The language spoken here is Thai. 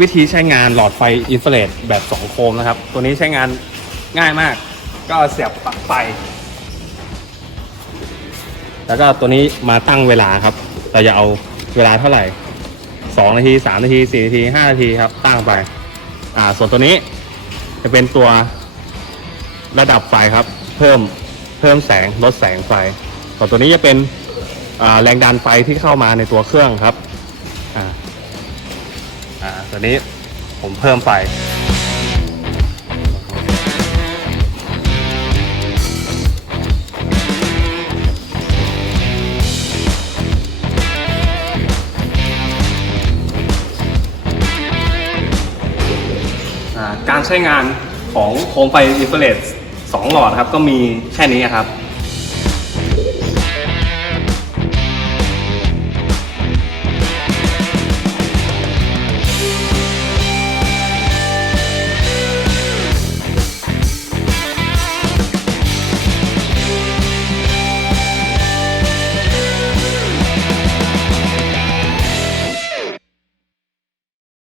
วิธีใช้งานหลอดไฟอินฟราเรดแบบ2โคมนะครับ ตัวนี้ใช้งานง่ายมาก ก็เสียบปลั๊กไฟ แล้วก็ตัวนี้มาตั้งเวลาครับ เราจะเอาเวลาเท่าไหร่2นาที3นาที4นาที5นาทีครับ ตั้งไป อ่า ส่วนตัวนี้จะเป็นตัวระดับไฟครับ เพิ่มเพิ่มแสงลดแสงไฟส่วนตัวนี้จะเป็นแรงดันไฟที่เข้ามาในตัวเครื่องครับ อ่าอ่าตัวนี้ผมเพิ่มไฟอ่าการใช้งานของโคมไฟอินฟราเรดสองหลอดครับก็มีแค่นี้ครับ